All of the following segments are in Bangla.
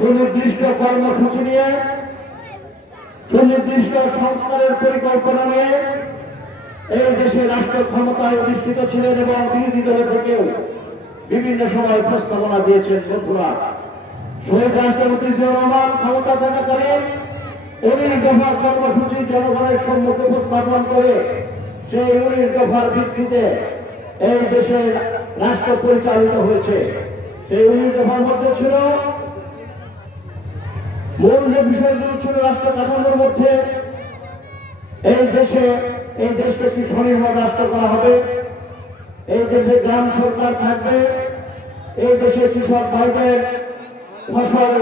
সুনির্দিষ্ট কর্মসূচি নিয়ে, সুনির্দিষ্ট সংস্কারের পরিকল্পনা নিয়ে এই দেশে রাষ্ট্র ক্ষমতায় অধিষ্ঠিত ছিলেন এবং বিরোধী দলের থেকেও বিভিন্ন সময় প্রস্তাবনা দিয়েছেন। বন্ধুরা, শহীদ রাষ্ট্রপতি জিয়াউর রহমান ক্ষমতা থাকাকালীন 19 দফার কর্মসূচি জনগণের সম্মুখে উপস্থাপন করে সেই 19 দফার ভিত্তিতে এই দেশের রাষ্ট্র পরিচালিত হয়েছে। সেই 19 দফার মধ্যে ছিল, মূল যে বিষয়গুলো ছিল রাষ্ট্র কাঠামোর মধ্যে, এই দেশকে কি স্বনির্ভর রাষ্ট্র করা হবে, এই দেশে গ্রাম সরকার থাকবে, এই দেশে কৃষক ভাইদের ফসল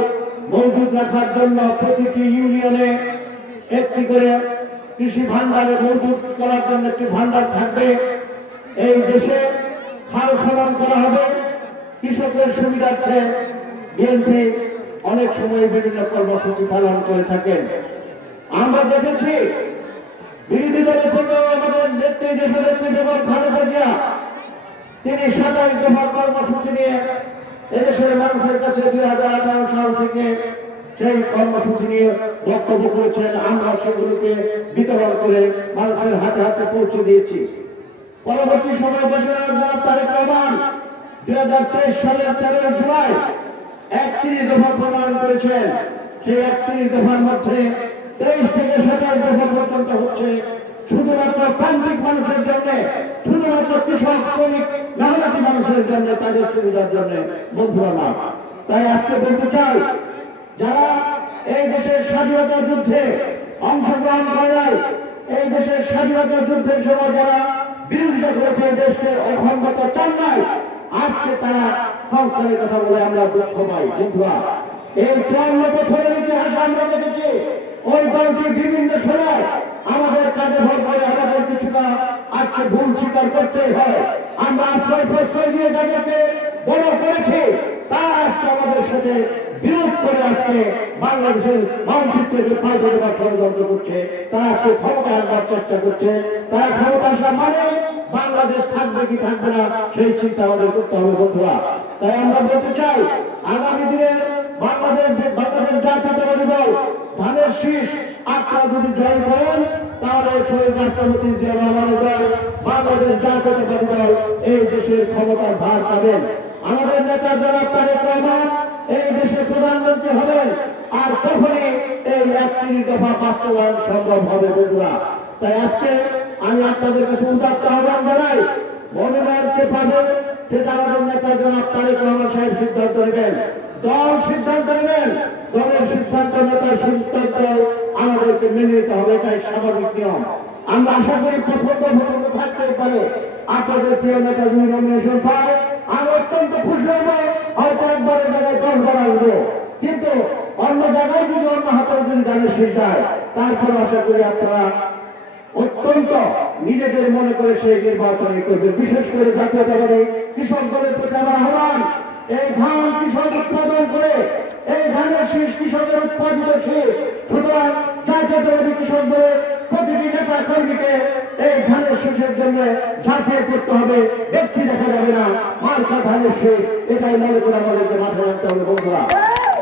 মজুত রাখার জন্য প্রতিটি ইউনিয়নে একটি করে কৃষি ভান্ডারে মজুত করার জন্য একটি ভান্ডার থাকবে, এই দেশে খাল খনন করা হবে। কৃষকের সুবিধার্থে বিএনপি অনেক সময় বিভিন্ন কর্মসূচি পালন করে থাকেন। আমরা দেখেছি বিরোধী দলের থেকেও আমাদের নেত্রী, দেশনেত্রী বেগম খালেদা জিয়া, তিনি 27 দফার কর্মসূচি নিয়ে এদেশের মানুষের কাছে 2018 সাল থেকে সেই কর্মসূচি নিয়ে বক্তব্য করেছেন। আমরা সেগুলোকে বিতরণ করে মানুষের হাতে হাতে পৌঁছে দিয়েছি। পরবর্তী সময় দেশের জনাব তারেক রহমান 2023 সালের 13 জুলাই 31 দফা প্রণয়ন করেছেন। সেই 31 দফার মধ্যে 23 থেকে 27 দফা পর্যন্ত হচ্ছে শুধুমাত্র প্রান্তিক মানুষের জন্য, শুধুমাত্র কৃষক, শ্রমিক, মেহনতি মানুষের জন্য, তাদের সুবিধার জন্য। বন্ধুরা না, তাই আজকে বলতে চাই, যারা এই দেশের স্বাধীনতা যুদ্ধে অংশগ্রহণ করে নাই, এই দেশের স্বাধীনতা যুদ্ধের সময় যারা বিরোধিতা করেছে, দেশকে অখণ্ডতা চান নাই, আজকে তারা সংস্কারের কথা বলে আমরা দুঃখ পাই। বন্ধুরা, এই 54 বছরের ইতিহাসে আমরা দেখেছি ওই দলটি বিভিন্ন সময় আমাদের কাজে ভর করে আমাদের কিছুটা আজকে ভুল স্বীকার করতে হয়। আমরা আশ্রয় প্রশ্রয় দিয়ে যাদেরকে বড় করেছি, তারা আজকে আমাদের সাথে বিরোধ করে আজকে বাংলাদেশের মানচিত্রকে পাল্টে দেওয়ার ষড়যন্ত্র করছে। তারা আজকে ক্ষমতা আনবার চেষ্টা করছে। তারা ক্ষমতা আসা মানে বাংলাদেশ থাকবে কি থাকবে না সেই চিন্তা আমাদের করতে হবে। বন্ধুরা, তাই আমরা বলতে চাই, আগামী দিনে বাংলাদেশ জাতীয়তাবাদী দল ধানের শীষ আপনারা যদি জয় করেন, তাহলে শহীদ রাষ্ট্রপতি জিয়াউর রহমানের দল বাংলাদেশ জাতীয়তাবাদী দল এই দেশের ক্ষমতার ভার পাবেন। আমাদের নেতা জনাব তারেক রহমান এই দেশের প্রধানমন্ত্রী হবেন, আর তখনই এই 31 দফা বাস্তবায়ন সম্ভব হবে। বন্ধুরা, তাই আজকে আমি আপনাদের কাছে উদাত্ত আহ্বান জানাই, মনোনয়নকে পাবেন সেটা আমাদের নেতা জনাব তারেক রহমান সাহেব সিদ্ধান্ত নেবেন, দল সিদ্ধান্ত নেবেন। দলের সিদ্ধান্ত, নেতার সিদ্ধান্ত আমাদেরকে মেনে নিতে হবে, এটাই স্বাভাবিক নিয়ম। আমরা আশা করি পছন্দ থাকতে পারে আপনাদের প্রিয় নেতা যদি নমিনেশন পায়, আমি অত্যন্ত খুশি হব। হয়তো একবারের জায়গায় 10 বার আসবো, কিন্তু অন্য জায়গায় যদি অন্য হাতে যদি ধানের শীষ যায়, তারপর আশা করি আপনারা অত্যন্ত নিজেদের মনে করে সেই নির্বাচনে করবে। বিশেষ করে জাতীয়তাবাদী কৃষক দলের প্রতি আমার আহ্বান, এই ধান কৃষক উৎপাদন করে, এই ধানের শীষ কৃষকের উৎপাদিত শীষ, সুতরাং জাতীয়তাবাদী কৃষক দলের প্রতিটি নেতা কর্মীকে এই ধানের শীষের জন্য ঝাঁপিয়ে করতে হবে। ব্যক্তি দেখা যাবে না, মার্কা ধানের শীষ, এটাই মনে করে আমাদেরকে মাথায় রাখতে হবে। বন্ধুরা,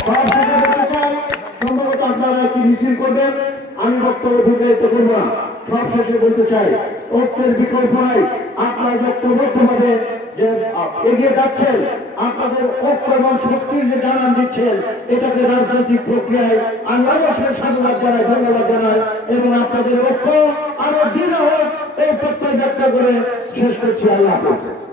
সব শেষে বলতে চাই, সম্ভবত আপনারা একটি মিছিল করবেন, আমি বক্তব্য দীর্ঘায়িত করবো না। সব শেষে বলতে চাই, ঐক্যের বিকল্প নাই। আপনারা ঐক্যবদ্ধভাবে যে এগিয়ে যাচ্ছেন, আপনাদের ঐক্য এবং শক্তির যে জানান দিচ্ছেন, এটাকে রাজনৈতিক প্রক্রিয়ায় আমি অবশ্যই সাধুবাদ জানাই, ধন্যবাদ জানাই, এবং আপনাদের ঐক্য আরো দৃঢ় হোক এই প্রত্যয় ব্যক্ত করে শেষ করছি। আল্লাহ হাফেজ।